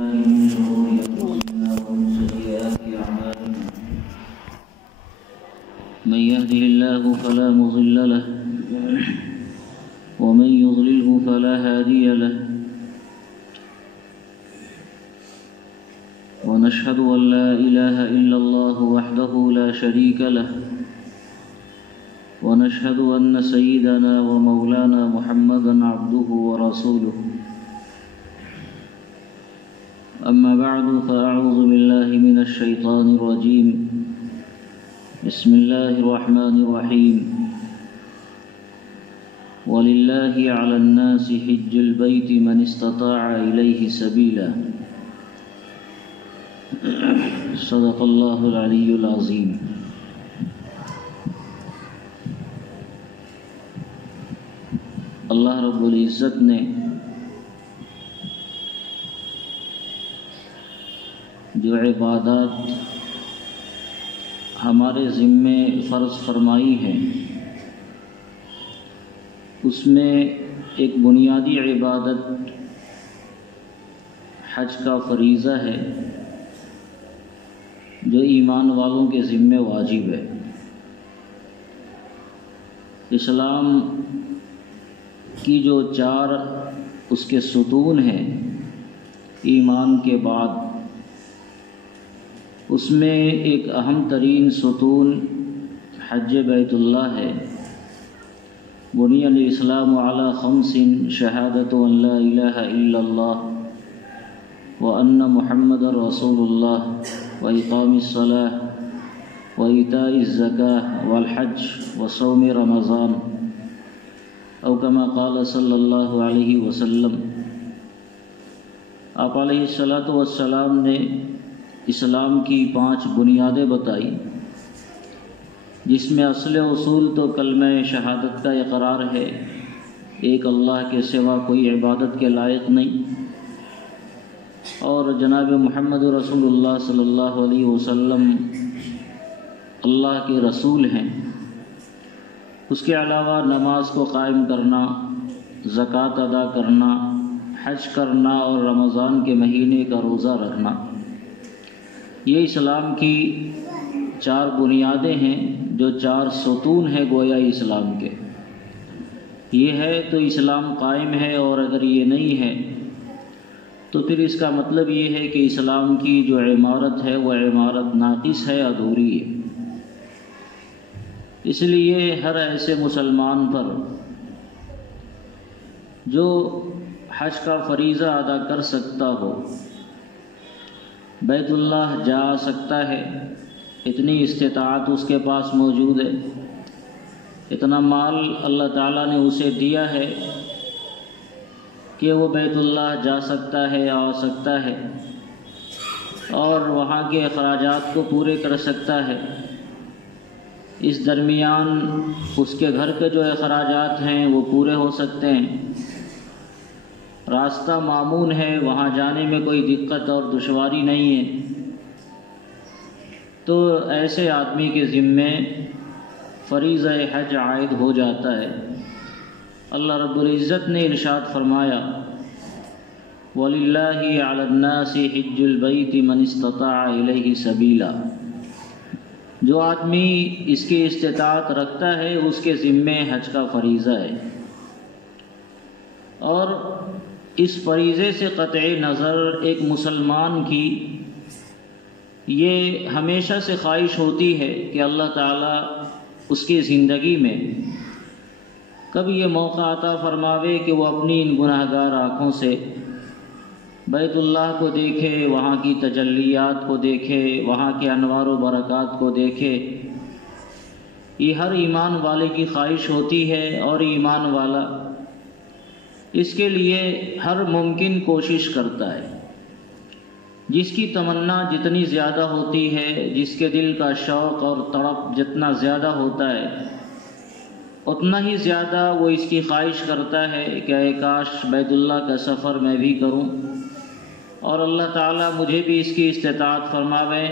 من شرور أنفسنا ومن سيئات أعمالنا من يهده الله فلا مضل له ومن يضلله فلا هادي له ونشهد أن لا إله إلا الله وحده لا شريك له ونشهد أن سيدنا ومولانا محمدا عبده ورسوله أما بعد فأعوذ بالله من الشيطان الرجيم بسم الله الرحمن الرحيم ولله على الناس حج البيت من استطاع إليه سبيلا صدق الله العلي العظيم۔ اللہ رب العزت نے جو عبادات ہمارے ذمے فرض فرمائی ہیں اس میں ایک بنیادی عبادت حج کا فریضہ ہے جو ایمان والوں کے ذمے واجب ہے۔ اسلام کی جو چار اس کے ستون ہیں ایمان کے بعد، اس میں ایک اہم ترین ستون حج بیت اللہ ہے۔ بنی الاسلام علی خمس شہادۃ ان لا الہ الا اللہ وان محمد رسول اللہ واقام الصلاۃ وایتاء الزکاۃ والحج وصوم رمضان او کما قال صلی اللہ علیہ وسلم۔ آپ علیہ الصلاۃ والسلام نے اسلام کی 5 بنیادیں بتائی، جس میں اصل اصول تو کلمہ شہادت کا اقرار ہے، ایک اللہ کے سوا کوئی عبادت کے لائق نہیں، اور جناب محمد رسول اللہ صلی اللہ علیہ وسلم اللہ کے رسول ہیں۔ اس کے علاوہ نماز کو قائم کرنا، زکوٰۃ ادا کرنا، حج کرنا اور رمضان کے مہینے کا روزہ رکھنا، یہ اسلام کی 4 بنیادیں ہیں، جو 4 ستون ہیں گویا اسلام کے۔ یہ ہے تو اسلام قائم ہے، اور اگر یہ نہیں ہے تو پھر اس کا مطلب یہ ہے کہ اسلام کی جو عمارت ہے وہ عمارت ناقص ہے، ادھوری ہے۔ اس لیے ہر ایسے مسلمان پر جو حج کا فریضہ ادا کر سکتا ہو، بیت اللہ جا سکتا ہے، اتنی استطاعت اس کے پاس موجود ہے، اتنا مال اللہ تعالیٰ نے اسے دیا ہے کہ وہ بیت اللہ جا سکتا ہے، آ سکتا ہے اور وہاں کے اخراجات کو پورے کر سکتا ہے۔ اس درمیان اس کے گھر کے جو اخراجات ہیں وہ پورے ہو سکتے ہیں، راستہ مامون ہے، وہاں جانے میں کوئی دقت اور دشواری نہیں ہے، تو ایسے آدمی کے ذمے فریضہ حج عائد ہو جاتا ہے۔ اللہ رب العزت نے ارشاد فرمایا وَلِلَّهِ عَلَى النَّاسِ حِجُّ الْبَيْتِ مَنِ اسْتَطَاعَ إِلَيْهِ سَبِيلًا۔ جو آدمی اس کی استطاعت رکھتا ہے اس کے ذمے حج کا فریضہ ہے، اور اس فریضے سے قطع نظر ایک مسلمان کی یہ ہمیشہ سے خواہش ہوتی ہے کہ اللہ تعالیٰ اس کی زندگی میں کبھی یہ موقع عطا فرماوے کہ وہ اپنی ان گناہ گار آنکھوں سے بیت اللہ کو دیکھے، وہاں کی تجلیات کو دیکھے، وہاں کے انوار و برکات کو دیکھے۔ یہ ہر ایمان والے کی خواہش ہوتی ہے، اور ایمان والا اس کے لیے ہر ممکن کوشش کرتا ہے۔ جس کی تمنا جتنی زیادہ ہوتی ہے، جس کے دل کا شوق اور تڑپ جتنا زیادہ ہوتا ہے، اتنا ہی زیادہ وہ اس کی خواہش کرتا ہے کہ اے کاش بیت اللہ کا سفر میں بھی کروں، اور اللہ تعالیٰ مجھے بھی اس کی استطاعت فرماویں،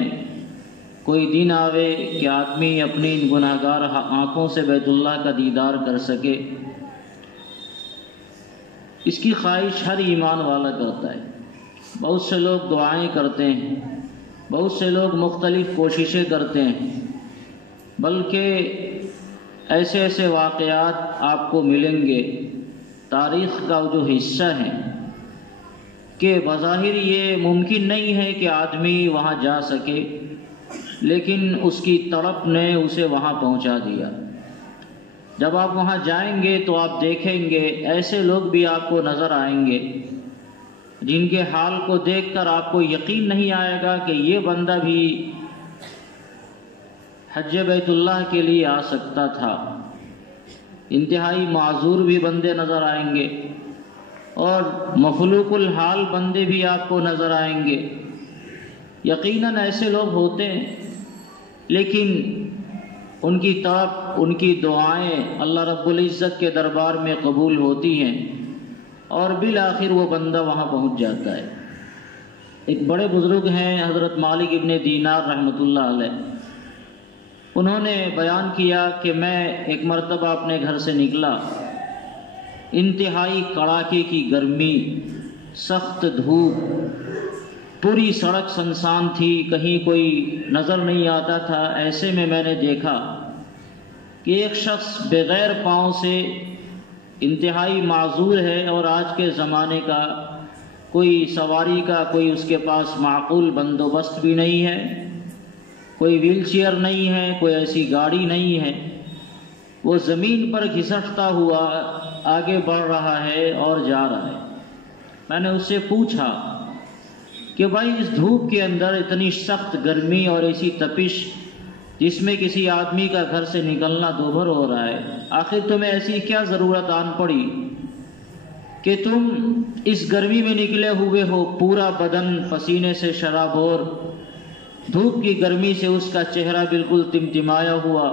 کوئی دن آوے کہ آدمی اپنی ان گناہ گار آنکھوں سے بیت اللہ کا دیدار کر سکے۔ اس کی خواہش ہر ایمان والا کرتا ہے، بہت سے لوگ دعائیں کرتے ہیں، بہت سے لوگ مختلف کوششیں کرتے ہیں، بلکہ ایسے ایسے واقعات آپ کو ملیں گے تاریخ کا جو حصہ ہیں کہ بظاہر یہ ممکن نہیں ہے کہ آدمی وہاں جا سکے، لیکن اس کی تڑپ نے اسے وہاں پہنچا دیا۔ جب آپ وہاں جائیں گے تو آپ دیکھیں گے ایسے لوگ بھی آپ کو نظر آئیں گے جن کے حال کو دیکھ کر آپ کو یقین نہیں آئے گا کہ یہ بندہ بھی حج بیت اللہ کے لیے آ سکتا تھا۔ انتہائی معذور بھی بندے نظر آئیں گے اور مفلوق الحال بندے بھی آپ کو نظر آئیں گے۔ یقیناً ایسے لوگ ہوتے ہیں، لیکن ان کی طرف ان کی دعائیں اللہ رب العزت کے دربار میں قبول ہوتی ہیں اور بالآخر وہ بندہ وہاں پہنچ جاتا ہے۔ ایک بڑے بزرگ ہیں حضرت مالک ابن دینار رحمۃ اللہ علیہ، انہوں نے بیان کیا کہ میں ایک مرتبہ اپنے گھر سے نکلا، انتہائی کڑاکے کی گرمی، سخت دھوپ، پوری سڑک سنسان تھی، کہیں کوئی نظر نہیں آتا تھا۔ ایسے میں نے دیکھا کہ ایک شخص بغیر پاؤں سے انتہائی معذور ہے، اور آج کے زمانے کا کوئی سواری کا کوئی اس کے پاس معقول بندوبست بھی نہیں ہے، کوئی ویل چیئر نہیں ہے، کوئی ایسی گاڑی نہیں ہے، وہ زمین پر گھسٹتا ہوا آگے بڑھ رہا ہے اور جا رہا ہے۔ میں نے اس سے پوچھا کہ بھائی اس دھوپ کے اندر اتنی سخت گرمی اور ایسی تپش جس میں کسی آدمی کا گھر سے نکلنا دوبھر ہو رہا ہے، آخر تمہیں ایسی کیا ضرورت آن پڑی کہ تم اس گرمی میں نکلے ہوئے ہو، پورا بدن پسینے سے شرابور، دھوپ کی گرمی سے اس کا چہرہ بالکل تمتمایا ہوا۔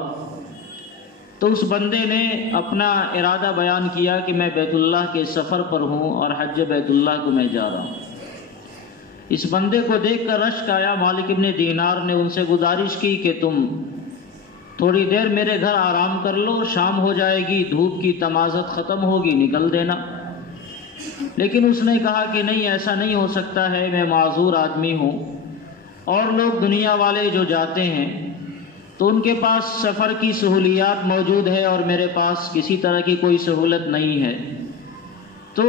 تو اس بندے نے اپنا ارادہ بیان کیا کہ میں بیت اللہ کے سفر پر ہوں اور حج بیت اللہ کو میں جا رہا ہوں۔ اس بندے کو دیکھ کر رشک آیا۔ مالک ابن دینار نے ان سے گزارش کی کہ تم تھوڑی دیر میرے گھر آرام کر لو، شام ہو جائے گی، دھوپ کی تمازت ختم ہوگی، نکل دینا۔ لیکن اس نے کہا کہ نہیں، ایسا نہیں ہو سکتا ہے، میں معذور آدمی ہوں، اور لوگ دنیا والے جو جاتے ہیں تو ان کے پاس سفر کی سہولیات موجود ہے اور میرے پاس کسی طرح کی کوئی سہولت نہیں ہے، تو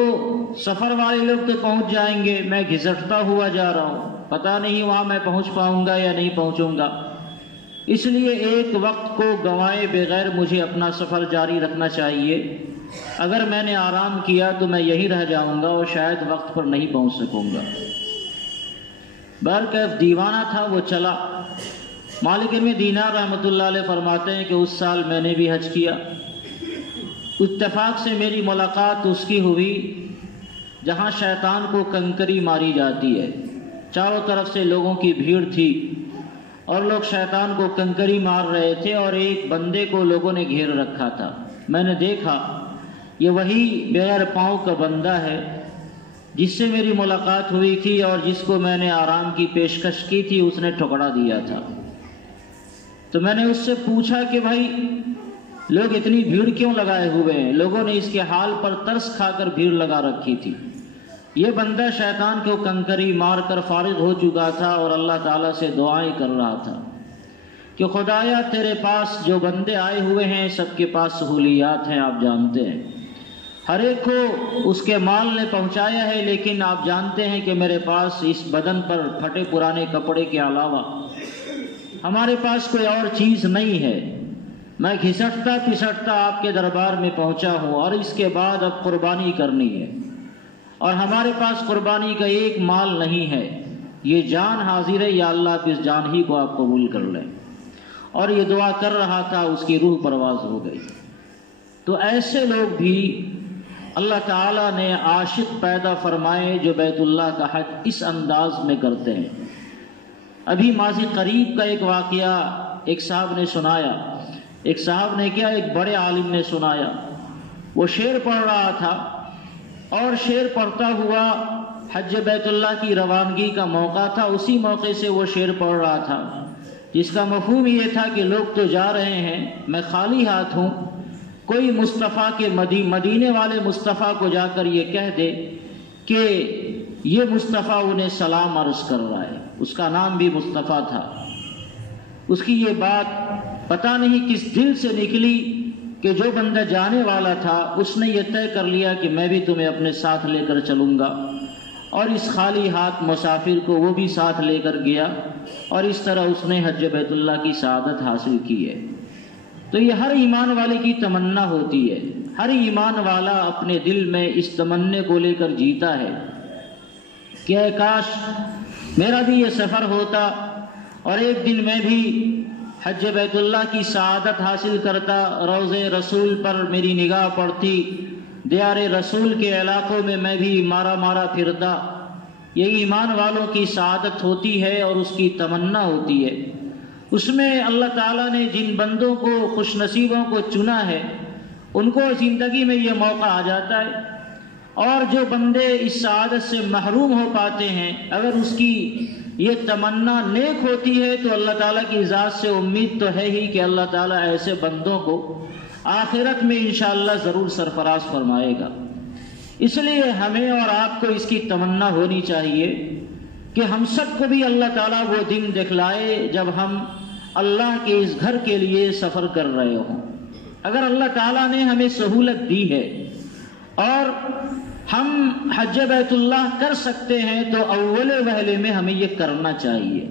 سفر والے لوگ تو پہنچ جائیں گے، میں گھسٹتا ہوا جا رہا ہوں، پتہ نہیں وہاں میں پہنچ پاؤں گا یا نہیں پہنچوں گا، اس لیے ایک وقت کو گنوائے بغیر مجھے اپنا سفر جاری رکھنا چاہیے۔ اگر میں نے آرام کیا تو میں یہیں رہ جاؤں گا اور شاید وقت پر نہیں پہنچ سکوں گا۔ بہرکیف دیوانہ تھا، وہ چلا۔ مالک ابن دینار رحمۃ اللہ علیہ فرماتے ہیں کہ اس سال میں نے بھی حج کیا۔ اتفاق سے میری ملاقات اس کی ہوئی جہاں شیطان کو کنکری ماری جاتی ہے، چاروں طرف سے لوگوں کی بھیڑ تھی اور لوگ شیطان کو کنکری مار رہے تھے، اور ایک بندے کو لوگوں نے گھیر رکھا تھا۔ میں نے دیکھا یہ وہی بغیر پاؤں کا بندہ ہے جس سے میری ملاقات ہوئی تھی اور جس کو میں نے آرام کی پیشکش کی تھی، اس نے ٹھکرا دیا تھا۔ تو میں نے اس سے پوچھا کہ بھائی لوگ اتنی بھیڑ کیوں لگائے ہوئے ہیں؟ لوگوں نے اس کے حال پر ترس کھا کر بھیڑ لگا رکھی تھی۔ یہ بندہ شیطان کو کنکری مار کر فارغ ہو چکا تھا اور اللہ تعالیٰ سے دعائیں کر رہا تھا کہ خدایا تیرے پاس جو بندے آئے ہوئے ہیں سب کے پاس سہولیات ہیں، آپ جانتے ہیں، ہر ایک کو اس کے مال نے پہنچایا ہے، لیکن آپ جانتے ہیں کہ میرے پاس اس بدن پر پھٹے پرانے کپڑے کے علاوہ ہمارے پاس کوئی اور چیز نہیں ہے۔ میں گھسٹتا پسٹتا آپ کے دربار میں پہنچا ہوں اور اس کے بعد اب قربانی کرنی ہے، اور ہمارے پاس قربانی کا ایک مال نہیں ہے، یہ جان حاضر ہے، یا اللہ آپ اس جان ہی کو آپ قبول کر لیں۔ اور یہ دعا کر رہا تھا، اس کی روح پرواز ہو گئی۔ تو ایسے لوگ بھی اللہ تعالیٰ نے عاشق پیدا فرمائے جو بیت اللہ کا حج اس انداز میں کرتے ہیں۔ ابھی ماضی قریب کا ایک واقعہ ایک صاحب نے سنایا، ایک صاحب نے کیا، ایک بڑے عالم نے سنایا۔ وہ شعر پڑھ رہا تھا اور شعر پڑھتا ہوا حج بیت اللہ کی روانگی کا موقع تھا، اسی موقع سے وہ شعر پڑھ رہا تھا جس کا مفہوم یہ تھا کہ لوگ تو جا رہے ہیں، میں خالی ہاتھ ہوں، کوئی مصطفیٰ کے مدینے والے مصطفیٰ کو جا کر یہ کہہ دے کہ یہ مصطفیٰ انہیں سلام عرض کر رہا ہے. اس کا نام بھی مصطفیٰ تھا. اس کی یہ بات پتہ نہیں کس دل سے نکلی کہ جو بندہ جانے والا تھا اس نے یہ طے کر لیا کہ میں بھی تمہیں اپنے ساتھ لے کر چلوں گا، اور اس خالی ہاتھ مسافر کو وہ بھی ساتھ لے کر گیا، اور اس طرح اس نے حج بیت اللہ کی سعادت حاصل کی ہے. تو یہ ہر ایمان والے کی تمنا ہوتی ہے. ہر ایمان والا اپنے دل میں اس تمنے کو لے کر جیتا ہے کہ اے کاش میرا بھی یہ سفر ہوتا اور ایک دن میں بھی حج بیت اللہ کی سعادت حاصل کرتا، روضے رسول پر میری نگاہ پڑتی، دیار رسول کے علاقوں میں میں بھی مارا پھرتا. یہ ایمان والوں کی سعادت ہوتی ہے اور اس کی تمنا ہوتی ہے. اس میں اللہ تعالیٰ نے جن بندوں کو خوش نصیبوں کو چنا ہے ان کو زندگی میں یہ موقع آ جاتا ہے، اور جو بندے اس سعادت سے محروم ہو پاتے ہیں اگر اس کی یہ تمنا نیک ہوتی ہے تو اللہ تعالیٰ کی ذات سے امید تو ہے ہی کہ اللہ تعالیٰ ایسے بندوں کو آخرت میں انشاءاللہ ضرور سرفراز فرمائے گا. اس لیے ہمیں اور آپ کو اس کی تمنا ہونی چاہیے کہ ہم سب کو بھی اللہ تعالیٰ وہ دن دکھلائے جب ہم اللہ کے اس گھر کے لیے سفر کر رہے ہوں. اگر اللہ تعالیٰ نے ہمیں سہولت دی ہے اور ہم حج بیت اللہ کر سکتے ہیں تو اول وہلے میں ہمیں یہ کرنا چاہیے.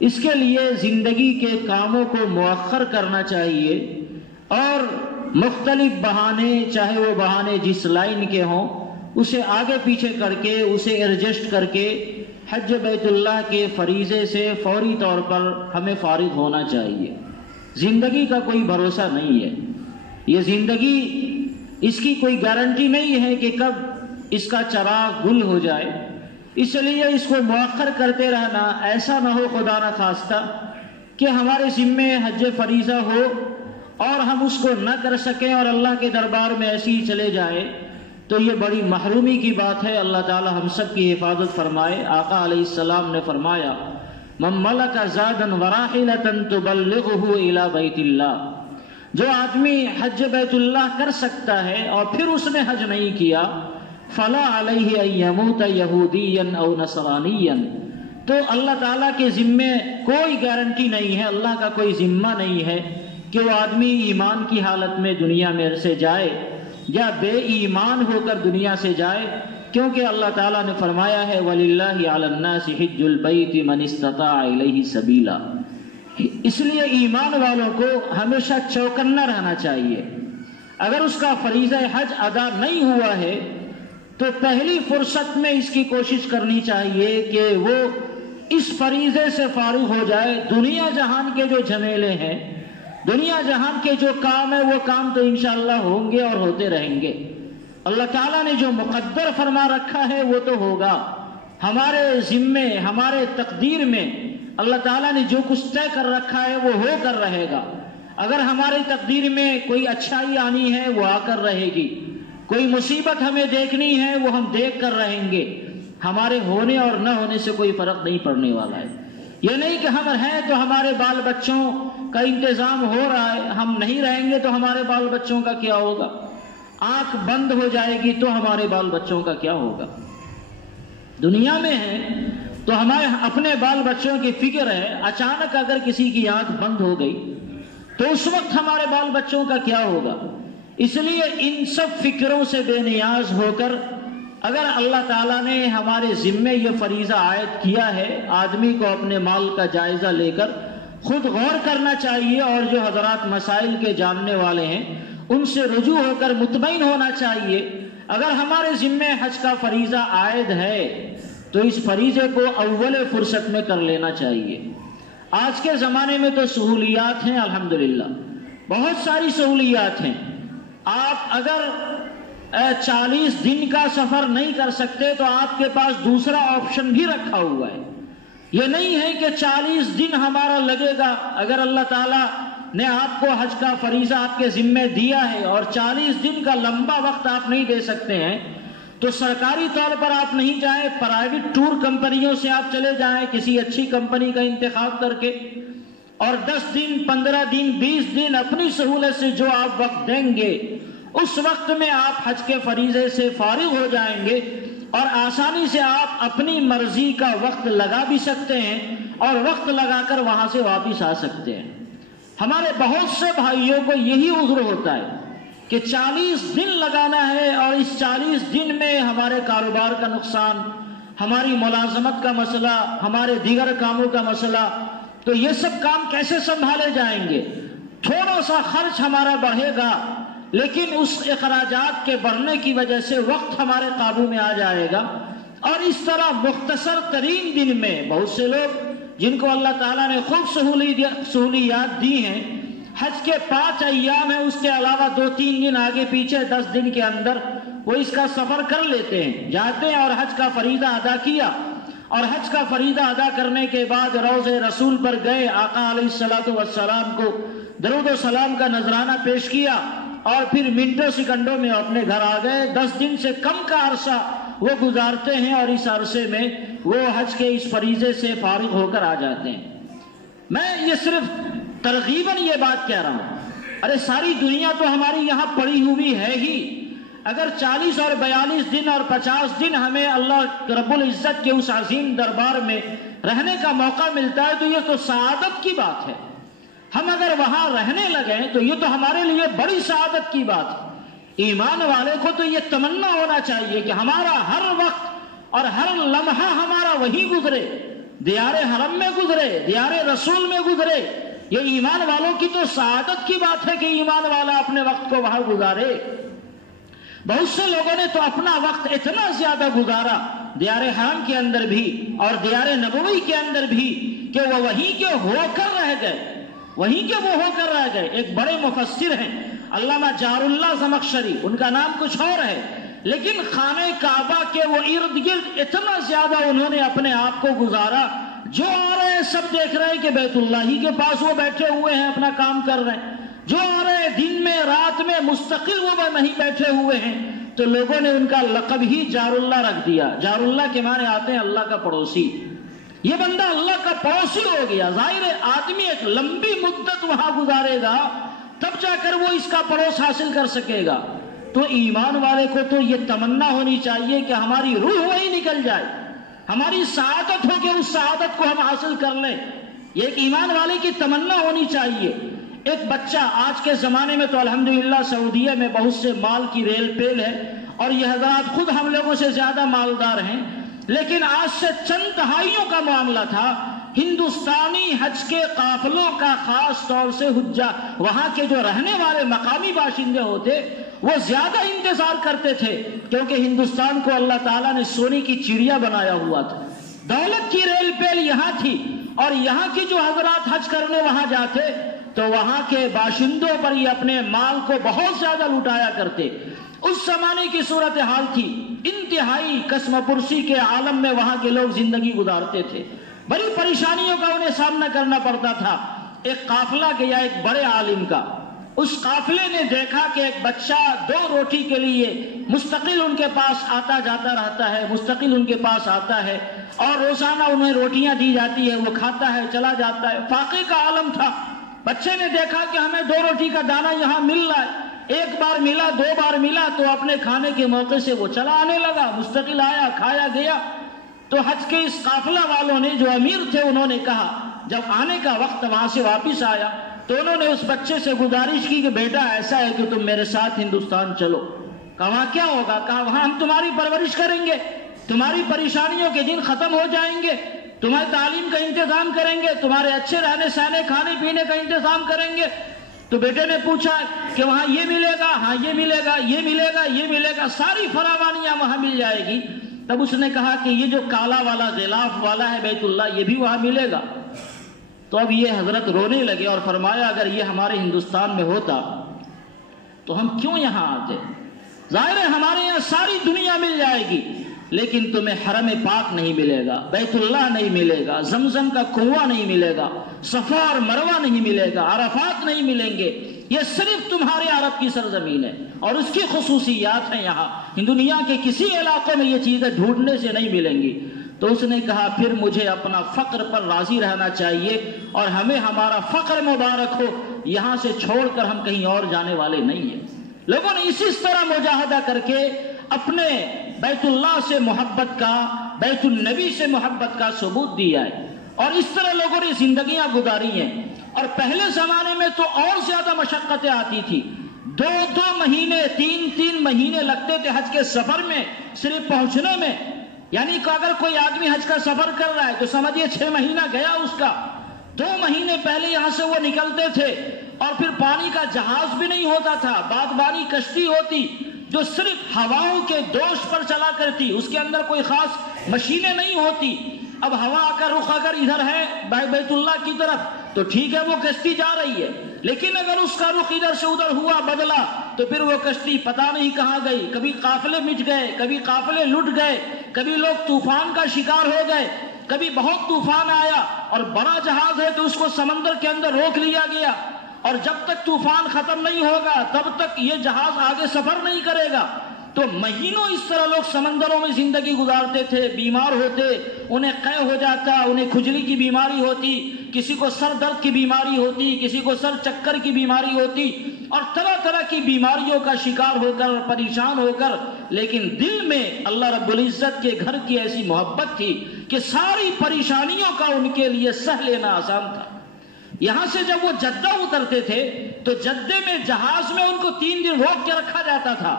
اس کے لیے زندگی کے کاموں کو مؤخر کرنا چاہیے اور مختلف بہانے، چاہے وہ بہانے جس لائن کے ہوں، اسے آگے پیچھے کر کے اسے ایڈجسٹ کر کے حج بیت اللہ کے فریضے سے فوری طور پر ہمیں فارغ ہونا چاہیے. زندگی کا کوئی بھروسہ نہیں ہے. یہ زندگی اس کی کوئی گارنٹی نہیں ہے کہ کب اس کا چراغ گل ہو جائے. اس لیے اس کو مؤخر کرتے رہنا، ایسا نہ ہو خدا نہ خواستہ کہ ہمارے ذمے حج فریضہ ہو اور ہم اس کو نہ کر سکیں اور اللہ کے دربار میں ایسے ہی چلے جائیں، تو یہ بڑی محرومی کی بات ہے. اللہ تعالی ہم سب کی حفاظت فرمائے. آقا علیہ السلام نے فرمایا من ملک زادا وراحلۃ تبلغه الی بیت اللہ، جو آدمی حج بیت اللہ کر سکتا ہے اور پھر اس نے حج نہیں کیا، فلا علیہ ان یموت یہودیا او نصرانیا، تو اللہ تعالیٰ کے ذمے کوئی گارنٹی نہیں ہے، اللہ کا کوئی ذمہ نہیں ہے کہ وہ آدمی ایمان کی حالت میں دنیا میں سے جائے یا بے ایمان ہو کر دنیا سے جائے، کیونکہ اللہ تعالیٰ نے فرمایا ہے وَلِلَّهِ عَلَى النَّاسِ حِجُّ الْبَيْتِ مَنِ اسْتَطَاعَ إِلَيْهِ سَبِيلًا. اس لیے ایمان والوں کو ہمیشہ چوکنا رہنا چاہیے. اگر اس کا فریضہ حج ادا نہیں ہوا ہے تو پہلی فرصت میں اس کی کوشش کرنی چاہیے کہ وہ اس فریضے سے فارغ ہو جائے. دنیا جہان کے جو جھمیلے ہیں، دنیا جہان کے جو کام ہے، وہ کام تو انشاءاللہ ہوں گے اور ہوتے رہیں گے. اللہ تعالیٰ نے جو مقدر فرما رکھا ہے وہ تو ہوگا. ہمارے ذمے، ہمارے تقدیر میں اللہ تعالیٰ نے جو کچھ طے کر رکھا ہے وہ ہو کر رہے گا. اگر ہماری تقدیر میں کوئی اچھائی آنی ہے وہ آ کر رہے گی، کوئی مصیبت ہمیں دیکھنی ہے وہ ہم دیکھ کر رہیں گے. ہمارے ہونے اور نہ ہونے سے کوئی فرق نہیں پڑنے والا ہے. یہ نہیں کہ ہم ہیں تو ہمارے بال بچوں کا انتظام ہو رہا ہے، ہم نہیں رہیں گے تو ہمارے بال بچوں کا کیا ہوگا. آنکھ بند ہو جائے گی تو ہمارے بال بچوں کا کیا ہوگا. دنیا میں ہیں تو ہمارے اپنے بال بچوں کی فکر ہے، اچانک اگر کسی کی آنکھ بند ہو گئی تو اس وقت ہمارے بال بچوں کا کیا ہوگا. اس لیے ان سب فکروں سے بے نیاز ہو کر اگر اللہ تعالیٰ نے ہمارے ذمے یہ فریضہ عائد کیا ہے، آدمی کو اپنے مال کا جائزہ لے کر خود غور کرنا چاہیے، اور جو حضرات مسائل کے جاننے والے ہیں ان سے رجوع ہو کر مطمئن ہونا چاہیے. اگر ہمارے ذمے حج کا فریضہ عائد ہے تو اس فریضے کو اول فرصت میں کر لینا چاہیے. آج کے زمانے میں تو سہولیات ہیں، الحمدللہ بہت ساری سہولیات ہیں. آپ اگر 40 دن کا سفر نہیں کر سکتے تو آپ کے پاس دوسرا آپشن بھی رکھا ہوا ہے. یہ نہیں ہے کہ 40 دن ہمارا لگے گا. اگر اللہ تعالیٰ نے آپ کو حج کا فریضہ آپ کے ذمے دیا ہے اور 40 دن کا لمبا وقت آپ نہیں دے سکتے ہیں تو سرکاری طور پر آپ نہیں جائیں، پرائیویٹ ٹور کمپنیوں سے آپ چلے جائیں، کسی اچھی کمپنی کا انتخاب کر کے، اور 10 دن 15 دن 20 دن اپنی سہولت سے جو آپ وقت دیں گے اس وقت میں آپ حج کے فریضے سے فارغ ہو جائیں گے. اور آسانی سے آپ اپنی مرضی کا وقت لگا بھی سکتے ہیں اور وقت لگا کر وہاں سے واپس آ سکتے ہیں۔ ہمارے بہت سے بھائیوں کو یہی عذر ہوتا ہے کہ 40 دن لگانا ہے، اور اس 40 دن میں ہمارے کاروبار کا نقصان، ہماری ملازمت کا مسئلہ، ہمارے دیگر کاموں کا مسئلہ، تو یہ سب کام کیسے سنبھالے جائیں گے؟ تھوڑا سا خرچ ہمارا بڑھے گا، لیکن اس اخراجات کے بڑھنے کی وجہ سے وقت ہمارے قابو میں آ جائے گا، اور اس طرح مختصر ترین دن میں بہت سے لوگ جن کو اللہ تعالیٰ نے خوب سہولیات دی ہیں، حج کے 5 ایام ہیں، اس کے علاوہ 2-3 دن آگے پیچھے 10 دن کے اندر وہ اس کا سفر کر لیتے ہیں، جاتے ہیں اور حج کا فریضہ ادا کیا، اور حج کا فریضہ ادا کرنے کے بعد روضہ رسول پر گئے، آقا علیہ الصلوۃ والسلام کو درود و سلام کا نذرانہ پیش کیا، اور پھر منٹوں سیکنڈوں میں اپنے گھر آ گئے۔ 10 دن سے کم کا عرصہ وہ گزارتے ہیں، اور اس عرصے میں وہ حج کے اس فریضے سے فارغ ہو کر آ جاتے ہیں۔ میں یہ صرف ترغیباً یہ بات کہہ رہا ہوں، ارے ساری دنیا تو ہماری یہاں پڑی ہوئی ہے ہی، اگر 40 اور 42 دن اور 50 دن ہمیں اللہ رب العزت کے اس عظیم دربار میں رہنے کا موقع ملتا ہے تو یہ تو سعادت کی بات ہے۔ ہم اگر وہاں رہنے لگیں تو یہ تو ہمارے لیے بڑی سعادت کی بات ہے۔ ایمان والے کو تو یہ تمنا ہونا چاہیے کہ ہمارا ہر وقت اور ہر لمحہ ہمارا وہی گزرے، دیار حرم میں گزرے، دیار رسول میں گزرے۔ یہ ایمان والوں کی تو سعادت کی بات ہے کہ ایمان والا اپنے وقت کو وہاں گزارے۔ بہت سے لوگوں نے تو اپنا وقت اتنا زیادہ گزارا دیار حرم کے اندر بھی اور دیار نبوی کے اندر بھی کہ وہ وہیں کے ہو کر رہ گئے، وہیں کے وہ ہو کر رہ گئے۔ ایک بڑے مفسر ہیں علامہ جار اللہ زمخشری، ان کا نام کچھ اور ہے، لیکن خانہ کعبہ کے وہ ارد گرد اتنا زیادہ انہوں نے اپنے آپ کو گزارا، جو آ رہے ہیں سب دیکھ رہے ہیں کہ بیت اللہ ہی کے پاس وہ بیٹھے ہوئے ہیں، اپنا کام کر رہے ہیں، جو آ رہے ہیں دن میں رات میں مستقل وہ نہیں بیٹھے ہوئے ہیں، تو لوگوں نے ان کا لقب ہی جار اللہ رکھ دیا۔ جار اللہ کے معنی آتے ہیں اللہ کا پڑوسی۔ یہ بندہ اللہ کا پڑوسی ہو گیا۔ ظاہر ہے آدمی ایک لمبی مدت وہاں گزارے گا تب جا کر وہ اس کا پڑوس حاصل کر سکے گا۔ تو ایمان والے کو تو یہ تمنا ہونی چاہیے کہ ہماری روح وہی نکل جائے، ہماری سعادت ہو کہ اس سعادت کو ہم حاصل کر لیں۔ یہ ایک ایمان والے کی تمنا ہونی چاہیے۔ ایک بچہ آج کے زمانے میں تو الحمدللہ سعودیہ میں بہت سے مال کی ریل پیل ہے، اور یہ حضرات خود ہم لوگوں سے زیادہ مالدار ہیں، لیکن آج سے چند دہائیوں کا معاملہ تھا، ہندوستانی حج کے قافلوں کا خاص طور سے حجہ وہاں کے جو رہنے والے مقامی باشندے ہوتے وہ زیادہ انتظار کرتے تھے، کیونکہ ہندوستان کو اللہ تعالیٰ نے سونے کی چڑیا بنایا ہوا تھا، دولت کی ریل پیل یہاں تھی، اور یہاں کی جو حضرات حج کرنے وہاں جاتے تو وہاں کے باشندوں پر یہ اپنے مال کو بہت زیادہ لٹایا کرتے۔ اس زمانے کی صورتحال تھی، انتہائی قسم پرسی کے عالم میں وہاں کے لوگ زندگی گزارتے تھے، بڑی پریشانیوں کا انہیں سامنا کرنا پڑتا تھا۔ ایک قافلہ گیا ایک بڑے عالم کا، اس قافلے نے دیکھا کہ ایک بچہ 2 روٹی کے لیے مستقل ان کے پاس آتا جاتا رہتا ہے، مستقل ان کے پاس آتا ہے، اور روزانہ انہیں روٹیاں دی جاتی ہے، وہ کھاتا ہے چلا جاتا ہے۔ فاقے کا عالم تھا، بچے نے دیکھا کہ ہمیں 2 روٹی کا دانہ یہاں مل رہا ہے، ایک بار ملا 2 بار ملا، تو اپنے کھانے کے موقع سے وہ چلا آنے لگا، مستقل آیا کھایا گیا۔ تو حج کے اس قافلہ والوں نے جو امیر تھے انہوں نے کہا، جب آنے کا وقت وہاں سے واپس آیا تو انہوں نے اس بچے سے گزارش کی کہ بیٹا ایسا ہے کہ تم میرے ساتھ ہندوستان چلو۔ کہا وہاں کیا ہوگا؟ کہا وہاں ہم تمہاری پرورش کریں گے، تمہاری پریشانیوں کے دن ختم ہو جائیں گے، تمہاری تعلیم کا انتظام کریں گے، تمہارے اچھے رہنے سہنے کھانے پینے کا انتظام کریں گے۔ تو بیٹے نے پوچھا کہ وہاں یہ ملے گا؟ ہاں یہ ملے گا، یہ ملے گا، یہ ملے گا، ساری فراوانیاں وہاں مل جائے گی۔ تب اس نے کہا کہ یہ جو کالا والا غلاف والا ہے بیت اللہ یہ بھی وہاں ملے گا۔ تو اب یہ حضرت رونے لگے اور فرمایا اگر یہ ہمارے ہندوستان میں ہوتا تو ہم کیوں یہاں آتے؟ ظاہر ہے ہمارے یہاں ساری دنیا مل جائے گی، لیکن تمہیں حرم پاک نہیں ملے گا، بیت اللہ نہیں ملے گا، زمزم کا کنواں نہیں ملے گا، صفا اور مروہ نہیں ملے گا، عرفات نہیں ملیں گے۔ یہ صرف تمہارے عرب کی سرزمین ہے اور اس کی خصوصیات ہیں، یہاں دنیا کے کسی علاقے میں یہ چیزیں ڈھونڈنے سے نہیں ملیں گی۔ تو اس نے کہا پھر مجھے اپنا فقر پر راضی رہنا چاہیے اور ہمیں ہمارا فقر مبارک ہو، یہاں سے چھوڑ کر ہم کہیں اور جانے والے نہیں ہیں۔ لوگوں نے اسی طرح مجاہدہ کر کے اپنے بیت اللہ سے محبت کا، بیت النبی سے محبت کا ثبوت دیا ہے، اور اس طرح لوگوں نے زندگیاں گزاری ہیں۔ اور پہلے زمانے میں تو اور زیادہ مشقتیں آتی تھی، 2 مہینے 3 مہینے لگتے تھے حج کے سفر میں، صرف پہنچنے میں۔ یعنی کہ اگر کوئی آدمی حج کا سفر کر رہا ہے تو سمجھیے 6 مہینہ گیا اس کا۔ 2 مہینے پہلے یہاں سے وہ نکلتے تھے، اور پھر پانی کا جہاز بھی نہیں ہوتا تھا، بادبانی کشتی ہوتی جو صرف ہواؤں کے دوش پر چلا کرتی، اس کے اندر کوئی خاص مشینیں نہیں ہوتی۔ اب ہوا کا رخ اگر ادھر ہے بیت اللہ کی طرف تو ٹھیک ہے، وہ کشتی جا رہی ہے، لیکن اگر اس کا رخ ادھر سے ادھر ہوا، بدلا، تو پھر وہ کشتی پتہ نہیں کہاں گئی۔ کبھی قافلے مٹ گئے، کبھی قافلے لٹ گئے، کبھی لوگ طوفان کا شکار ہو گئے، کبھی بہت طوفان آیا اور بڑا جہاز ہے تو اس کو سمندر کے اندر روک لیا گیا، اور جب تک طوفان ختم نہیں ہوگا تب تک یہ جہاز آگے سفر نہیں کرے گا۔ تو مہینوں اس طرح لوگ سمندروں میں زندگی گزارتے تھے، بیمار ہوتے، انہیں قے ہو جاتا، انہیں کھجلی کی بیماری ہوتی، کسی کو سر درد کی بیماری ہوتی، کسی کو سر چکر کی بیماری ہوتی، اور طرح طرح کی بیماریوں کا شکار ہو کر، پریشان ہو کر، لیکن دل میں اللہ رب العزت کے گھر کی ایسی محبت تھی کہ ساری پریشانیوں کا ان کے لیے سہ لینا آسان تھا۔ یہاں سے جب وہ جدہ اترتے تھے تو جدے میں جہاز میں ان کو 3 دن روک کے رکھا جاتا تھا،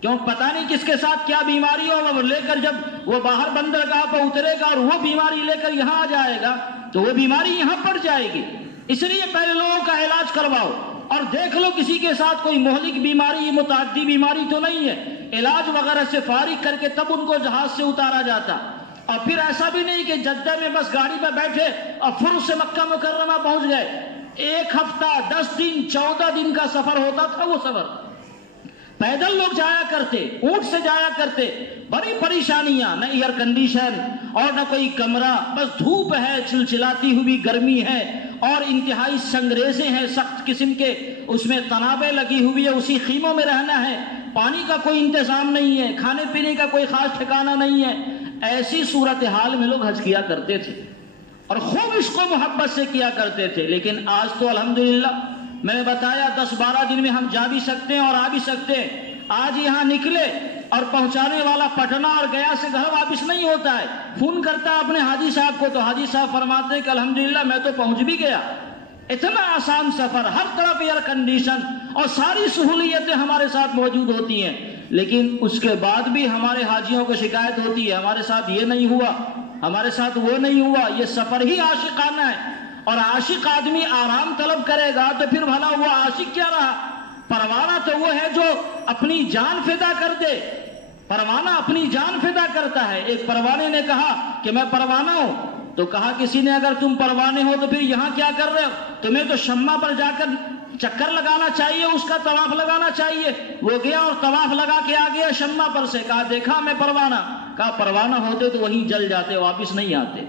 کیوں پتہ نہیں کس کے ساتھ کیا بیماری ہو، وہ لے کر جب وہ باہر بندرگاہ پر اترے گا اور وہ بیماری لے کر یہاں آ جائے گا تو وہ بیماری یہاں پڑ جائے گی۔ اس لیے پہلے لوگوں کا علاج کرواؤ اور دیکھ لو کسی کے ساتھ کوئی مہلک بیماری، متعدی بیماری تو نہیں ہے، علاج وغیرہ سے فارغ کر کے تب ان کو جہاز سے اتارا جاتا۔ اور پھر ایسا بھی نہیں کہ جدہ میں بس گاڑی پہ بیٹھے اور فر سے مکہ مکرمہ پہنچ گئے۔ 1 ہفتہ 10 دن 14 دن کا سفر ہوتا تھا، وہ سفر پیدل لوگ جایا کرتے، اونٹ سے جایا کرتے، بڑی پریشانیاں، نہ ایئر کنڈیشن اور نہ کوئی کمرہ، بس دھوپ ہے، چلچلاتی ہوئی گرمی ہے، اور انتہائی سنگریزے ہیں سخت قسم کے، اس میں تنابیں لگی ہوئی ہے، اسی خیموں میں رہنا ہے، پانی کا کوئی انتظام نہیں ہے، کھانے پینے کا کوئی خاص ٹھکانہ نہیں ہے۔ ایسی صورتحال میں لوگ حج کیا کرتے تھے اور خوب عشق و محبت سے کیا کرتے تھے۔ لیکن آج تو الحمدللہ میں نے بتایا 10-12 دن میں ہم جا بھی سکتے ہیں اور آ بھی سکتے ہیں۔ آج یہاں نکلے اور پہنچانے والا پٹنہ اور گیا سے گھر واپس نہیں ہوتا ہے، فون کرتا ہے اپنے حاجی صاحب کو تو حاجی صاحب فرماتے ہیں کہ الحمدللہ میں تو پہنچ بھی گیا۔ اتنا آسان سفر، ہر طرف ایئر کنڈیشن اور ساری سہولیتیں ہمارے ساتھ موجود ہوتی ہیں، لیکن اس کے بعد بھی ہمارے حاجیوں کو شکایت ہوتی ہے ہمارے ساتھ یہ نہیں ہوا، ہمارے ساتھ وہ نہیں ہوا۔ یہ سفر ہی عاشقانہ ہے، اور عاشق آدمی آرام طلب کرے گا تو پھر بھلا وہ عاشق کیا رہا؟ پروانہ تو وہ ہے جو اپنی جان فدا کر دے، پروانہ اپنی جان فدا کرتا ہے۔ ایک پروانے نے کہا کہ میں پروانہ ہوں، تو کہا کسی نے اگر تم پروانے ہو تو پھر یہاں کیا کر رہے ہو؟ تمہیں تو شمع پر جا کر چکر لگانا چاہیے، اس کا طواف لگانا چاہیے۔ وہ گیا اور طواف لگا کے آ گیا شمع پر سے، کہا دیکھا میں پروانہ، کہا پروانہ ہوتے تو وہیں جل جاتے، واپس نہیں آتے۔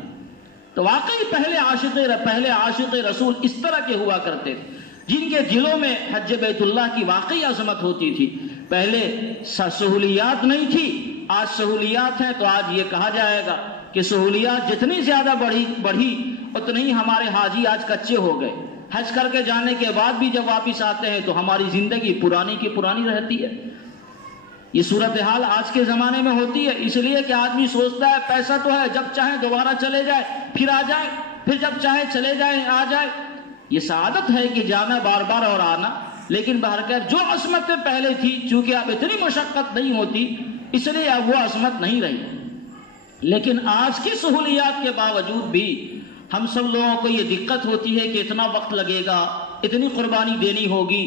تو واقعی پہلے عاشق رسول اس طرح کے ہوا کرتے تھے جن کے دلوں میں حج بیت اللہ کی واقعی عظمت ہوتی تھی۔ پہلے سہولیات نہیں تھی، آج سہولیات ہیں، تو آج یہ کہا جائے گا کہ سہولیات جتنی زیادہ بڑھی اتنے ہی ہمارے حاجی آج کچے ہو گئے۔ حج کر کے جانے کے بعد بھی جب واپس آتے ہیں تو ہماری زندگی پرانی کی پرانی رہتی ہے۔ یہ صورتحال آج کے زمانے میں ہوتی ہے، اس لیے کہ آدمی سوچتا ہے پیسہ تو ہے، جب چاہے دوبارہ چلے جائے پھر آ جائے، پھر جب چاہے چلے جائے آ جائے۔ یہ سعادت ہے کہ جانا بار بار اور آنا، لیکن بہرکیف جو عصمتیں پہلے تھی چونکہ اب اتنی مشقت نہیں ہوتی اس لیے اب وہ عصمت نہیں رہی۔ لیکن آج کی سہولیات کے باوجود بھی ہم سب لوگوں کو یہ دقت ہوتی ہے کہ اتنا وقت لگے گا، اتنی قربانی دینی ہوگی،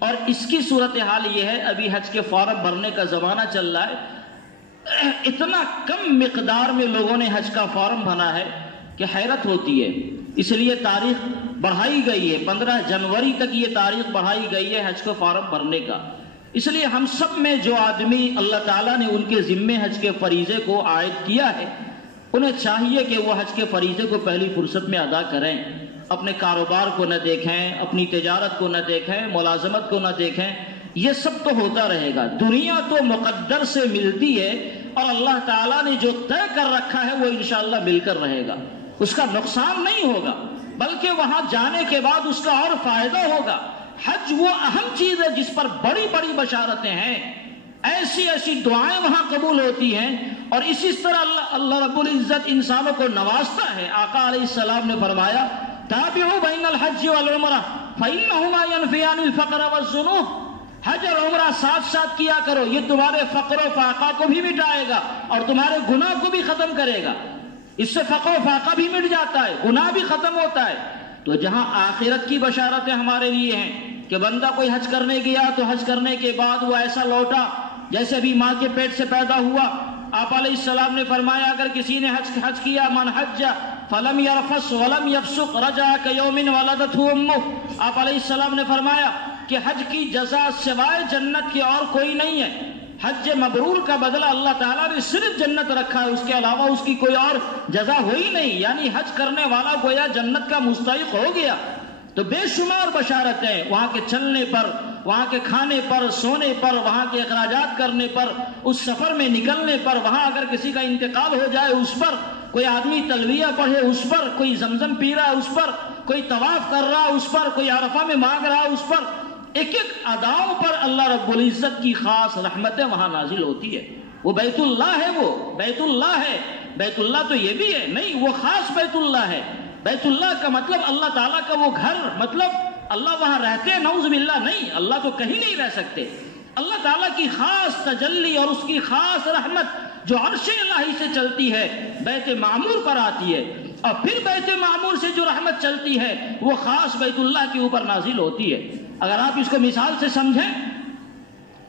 اور اس کی صورتحال یہ ہے ابھی حج کے فارم بھرنے کا زمانہ چل رہا ہے، اتنا کم مقدار میں لوگوں نے حج کا فارم بھرا ہے کہ حیرت ہوتی ہے۔ اس لیے تاریخ بڑھائی گئی ہے، 15 جنوری تک یہ تاریخ بڑھائی گئی ہے حج کا فارم بھرنے کا۔ اس لیے ہم سب میں جو آدمی اللہ تعالیٰ نے ان کے ذمے حج کے فریضے کو عائد کیا ہے انہیں چاہیے کہ وہ حج کے فریضے کو پہلی فرصت میں ادا کریں، اپنے کاروبار کو نہ دیکھیں، اپنی تجارت کو نہ دیکھیں، ملازمت کو نہ دیکھیں، یہ سب تو ہوتا رہے گا۔ دنیا تو مقدر سے ملتی ہے اور اللہ تعالیٰ نے جو طے کر رکھا ہے وہ انشاءاللہ مل کر رہے گا، اس کا نقصان نہیں ہوگا، بلکہ وہاں جانے کے بعد اس کا اور فائدہ ہوگا۔ حج وہ اہم چیز ہے جس پر بڑی بڑی بشارتیں ہیں۔ ایسی ایسی دعائیں وہاں قبول ہوتی ہیں، اور اسی طرح اللہ رب العزت انسانوں کو نوازتا ہے۔ آقا علیہ السلام نے فرمایا تابعوا بین الحج والعمرہ فإنہما ینفیان الفقر والذنوب، حج اور عمرہ ساتھ ساتھ کیا کرو، یہ تمہارے فقر و فاقہ کو بھی مٹائے گا اور تمہارے گناہ کو بھی ختم کرے گا۔ اس سے فقر و فاقہ بھی مٹ جاتا ہے، گناہ بھی ختم ہوتا ہے۔ تو جہاں آخرت کی بشارتیں ہمارے لیے ہیں کہ بندہ کوئی حج کرنے گیا تو حج کرنے کے بعد وہ ایسا لوٹا جیسے ابھی ماں کے پیٹ سے پیدا ہوا۔ آپ علیہ السلام نے فرمایا اگر کسی نے حج کیا، من حج فلم یرفث ولم یفسق رجع کیوم ولدتہ امہ، آپ علیہ السلام نے فرمایا کہ حج کی جزا سوائے جنت کی اور کوئی نہیں ہے۔ حج مبرور کا بدلہ اللہ تعالیٰ نے صرف جنت رکھا ہے، اس کے علاوہ اس کی کوئی اور جزا ہوئی نہیں، یعنی حج کرنے والا گویا جنت کا مستحق ہو گیا۔ تو بے شمار بشارتیں وہاں کے چلنے پر، وہاں کے کھانے پر، سونے پر، وہاں کے اخراجات کرنے پر، اس سفر میں نکلنے پر، وہاں اگر کسی کا انتقال ہو جائے اس پر، کوئی آدمی تلبیہ پڑھے اس پر، کوئی زمزم پی رہا ہے اس پر، کوئی طواف کر رہا اس پر، کوئی عرفہ میں مانگ رہا اس پر، ایک ایک اداؤں پر اللہ رب العزت کی خاص رحمتیں وہاں نازل ہوتی ہے۔ وہ بیت اللہ ہے، وہ بیت اللہ ہے۔ بیت اللہ تو یہ بھی ہے نہیں، وہ خاص بیت اللہ ہے۔ بیت اللہ کا مطلب اللہ تعالیٰ کا وہ گھر، مطلب اللہ وہاں رہتے ہیں، نعوذ باللہ نہیں، اللہ تو کہیں نہیں رہ سکتے۔ اللہ تعالیٰ کی خاص تجلی اور اس کی خاص رحمت جو عرش الہی سے چلتی ہے بیت معمور پر آتی ہے، اور پھر بیت معمور سے جو رحمت چلتی ہے وہ خاص بیت اللہ کے اوپر نازل ہوتی ہے۔ اگر آپ اس کو مثال سے سمجھیں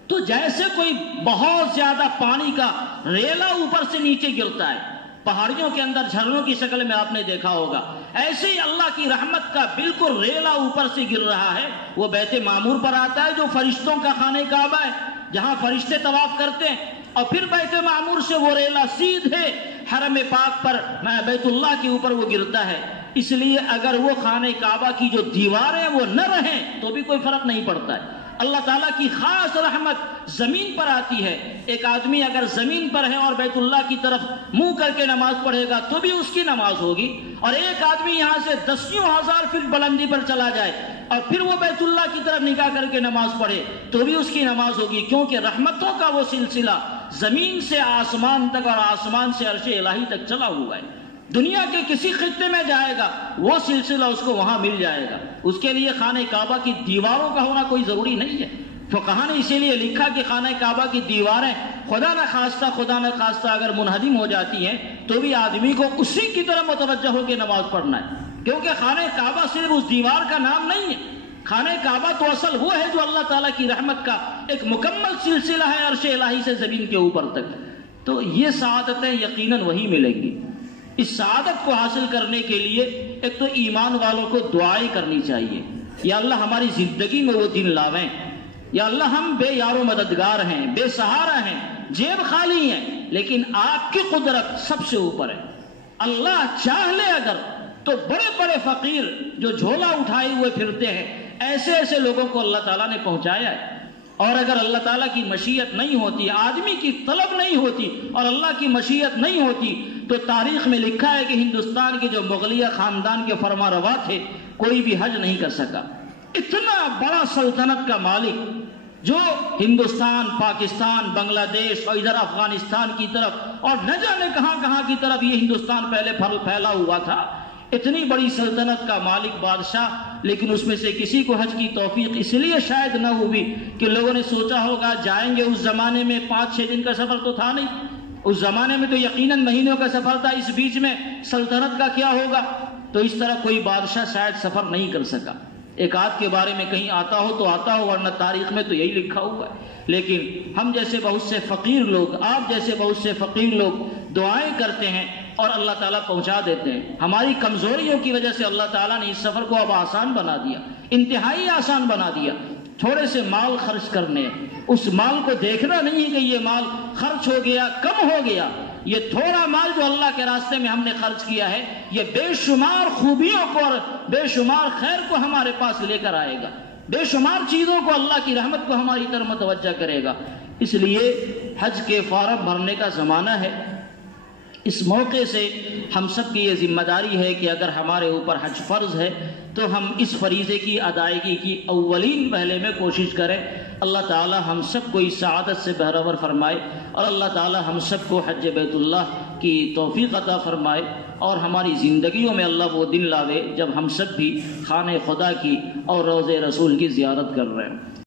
تو جیسے کوئی بہت زیادہ پانی کا ریلا اوپر سے نیچے گرتا ہے، پہاڑیوں کے اندر جھرنوں کی شکل میں آپ نے دیکھا ہوگا، ایسے ہی اللہ کی رحمت کا بالکل ریلا اوپر سے گر رہا ہے، وہ بیت معمور پر آتا ہے جو فرشتوں کا خانہ کعبہ ہے، جہاں فرشتے طواف کرتے ہیں، اور پھر بیت معمور سے وہ ریلا سیدھے حرم پاک پر بیت اللہ کے اوپر وہ گرتا ہے۔ اس لیے اگر وہ خانہ کعبہ کی جو دیواریں وہ نہ رہیں تو بھی کوئی فرق نہیں پڑتا ہے۔ اللہ تعالیٰ کی خاص رحمت زمین پر آتی ہے۔ ایک آدمی اگر زمین پر ہے اور بیت اللہ کی طرف منہ کر کے نماز پڑھے گا تو بھی اس کی نماز ہوگی، اور ایک آدمی یہاں سے 10,000 فٹ بلندی پر چلا جائے اور پھر وہ بیت اللہ کی طرف نگاہ کر کے نماز پڑھے تو بھی اس کی نماز ہوگی، کیونکہ رحمتوں کا وہ سلسلہ زمین سے آسمان تک اور آسمان سے عرش الہی تک چلا ہوا ہے۔ دنیا کے کسی خطے میں جائے گا وہ سلسلہ اس کو وہاں مل جائے گا، اس کے لیے خانہ کعبہ کی دیواروں کا ہونا کوئی ضروری نہیں ہے۔ فقہاء نے اسی لیے لکھا کہ خانہ کعبہ کی دیواریں خدا نہ خواستہ اگر منہدم ہو جاتی ہیں تو بھی آدمی کو اسی کی طرف متوجہ ہو کے نماز پڑھنا ہے، کیونکہ خانہ کعبہ صرف اس دیوار کا نام نہیں ہے، خانہ کعبہ تو اصل وہ ہے جو اللہ تعالیٰ کی رحمت کا ایک مکمل سلسلہ ہے عرش الہی سے زمین کے اوپر تک۔ تو یہ سعادتیں یقیناً وہی ملیں گی۔ اس سعادت کو حاصل کرنے کے لیے ایک تو ایمان والوں کو دعائیں کرنی چاہیے، یا اللہ ہماری زندگی میں وہ دن لاویں، یا اللہ ہم بے یار و مددگار ہیں، بے سہارا ہیں، جیب خالی ہیں، لیکن آپ کی قدرت سب سے اوپر ہے۔ اللہ چاہ لے اگر تو بڑے بڑے فقیر جو جھولا اٹھائے ہوئے پھرتے ہیں، ایسے ایسے لوگوں کو اللہ تعالیٰ نے پہنچایا ہے۔ اور اگر اللہ تعالیٰ کی مشیت نہیں ہوتی، آدمی کی طلب نہیں ہوتی اور اللہ کی مشیت نہیں ہوتی تو تاریخ میں لکھا ہے کہ ہندوستان کے جو مغلیہ خاندان کے فرما روا تھے کوئی بھی حج نہیں کر سکا۔ اتنا بڑا سلطنت کا مالک جو ہندوستان، پاکستان، بنگلہ دیش اور ادھر افغانستان کی طرف اور نہ جانے کہاں کہاں کی طرف یہ ہندوستان پہلے پھیلا ہوا تھا، اتنی بڑی سلطنت کا مالک بادشاہ، لیکن اس میں سے کسی کو حج کی توفیق اس لیے شاید نہ ہوئی کہ لوگوں نے سوچا ہوگا جائیں گے۔ اس زمانے میں 5-6 دن کا سفر تو تھا نہیں، اس زمانے میں تو یقیناً مہینوں کا سفر تھا، اس بیچ میں سلطنت کا کیا ہوگا؟ تو اس طرح کوئی بادشاہ شاید سفر نہیں کر سکا۔ ایک آدھ کے بارے میں کہیں آتا ہو تو آتا ہو، ورنہ تاریخ میں تو یہی لکھا ہوا ہے۔ لیکن ہم جیسے بہت سے فقیر لوگ، آپ جیسے بہت سے فقیر لوگ دعائیں کرتے ہیں اور اللہ تعالیٰ پہنچا دیتے ہیں۔ ہماری کمزوریوں کی وجہ سے اللہ تعالیٰ نے اس سفر کو اب آسان بنا دیا، انتہائی آسان بنا دیا۔ تھوڑے سے مال خرچ کرنے، اس مال کو دیکھنا نہیں کہ یہ مال خرچ ہو گیا، کم ہو گیا، یہ تھوڑا مال جو اللہ کے راستے میں ہم نے خرچ کیا ہے یہ بے شمار خوبیوں کو اور بے شمار خیر کو ہمارے پاس لے کر آئے گا، بے شمار چیزوں کو اللہ کی رحمت کو ہماری طرف متوجہ کرے گا۔ اس لیے حج کے فارم بھرنے کا زمانہ ہے۔ اس موقع سے ہم سب کی یہ ذمہ داری ہے کہ اگر ہمارے اوپر حج فرض ہے تو ہم اس فریضے کی ادائیگی کی اولین پہلے میں کوشش کریں اللہ تعالی ہم سب کو اس سعادت سے بہرور فرمائے، اور اللہ تعالی ہم سب کو حج بیت اللہ کی توفیق عطا فرمائے، اور ہماری زندگیوں میں اللہ وہ دن لاوے جب ہم سب بھی خانہ خدا کی اور روضہ رسول کی زیارت کر رہے ہیں۔